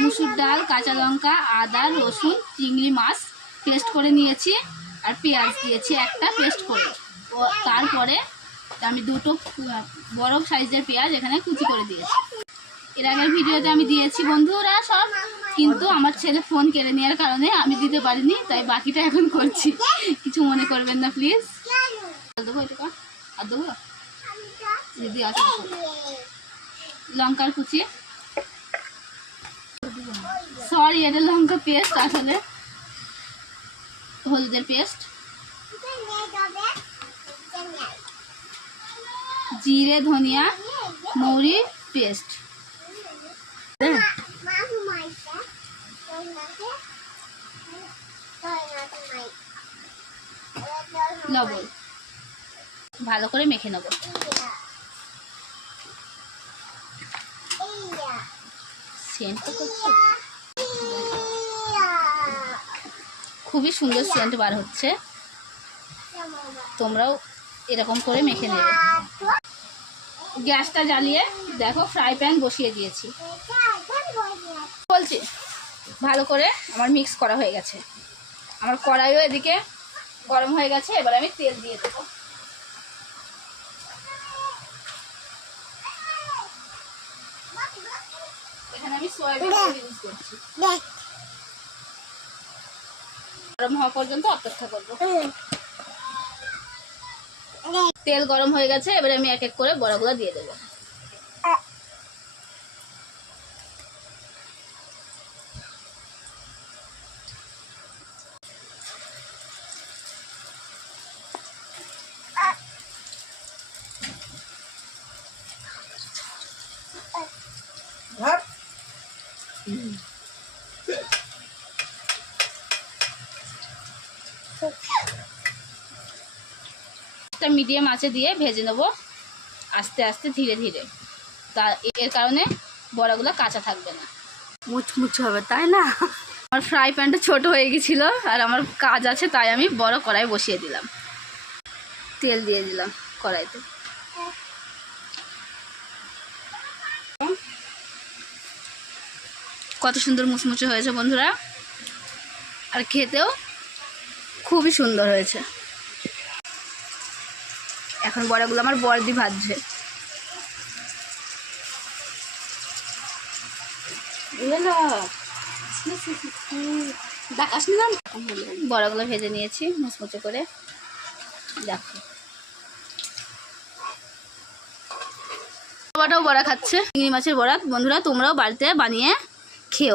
মুসুর ডাল, কাঁচা লঙ্কা, আদা, রসুন, চিংড়ি মাছ পেস্ট করে নিয়েছি, আর পেঁয়াজ দিয়েছি একটা পেস্ট করে। তারপরে আমি দুটো বড় সাইজের পেঁয়াজ এখানে কুচি করে দিয়েছি। এর আগের ভিডিওতে আমি দিয়েছি বন্ধুরা সব, কিন্তু আমার ছেলে ফোন কেড়ে নেওয়ার কারণে আমি দিতে পারিনি, তাই বাকিটা এখন করছি, কিছু মনে করবেন না প্লিজ। দেবো এটা আর দেবো দিদি আসো। লঙ্কার কুচি, সরি এটা লঙ্কা পেস্ট, আসলে হলুদের পেস্ট, জিরে ধনিয়া মৌরি পেস্ট, লবণ, ভালো করে মেখে নেব। সেন্ট খুবই সুন্দর সেন্ট বার হচ্ছে, তোমরাও এরকম করে মেখে নেবে। গ্যাসটা জ্বালিয়ে দেখো ফ্রাই প্যান বসিয়ে দিয়েছি, বলছি ভালো করে আমার মিক্স করা হয়ে গেছে। আমার কড়াইও এদিকে গরম হয়ে গেছে, এবার আমি তেল দিয়ে দেবো। এখানে আমি সয়াবিন ইউজ করছি। গরম হওয়া পর্যন্ত অপেক্ষা করবো। তেল গরম হয়ে গেছে, এবারে আমি এক এক করে বড়াগুলো দিয়ে দেবো। মিডিয়াম আঁচে দিয়ে ভেজে নেব আস্তে আস্তে ধীরে ধীরে, তা এর কারণে বড়াগুলো কাঁচা থাকবে না, মুচমুচ হবে, তাই না? আমার ফ্রাই প্যানটা ছোট হয়ে গেছিল আর আমার কাজ আছে, তাই আমি বড় কড়াই বসিয়ে দিলাম। তেল দিয়ে দিলাম কড়াইতে। কত সুন্দর মুচমুচে হয়েছে বন্ধুরা, আর খেতেও খুবই সুন্দর হয়েছে। এখন বড়াগুলো আমার বড়দি ভাজছে। বড়াগুলো ভেজে নিয়েছি মুচমুচে করে, দেখো বাবাটাও বড়া খাচ্ছে, চিংড়ি মাছের বড়া। বন্ধুরা তোমরাও বাড়িতে বানিয়ে খেও।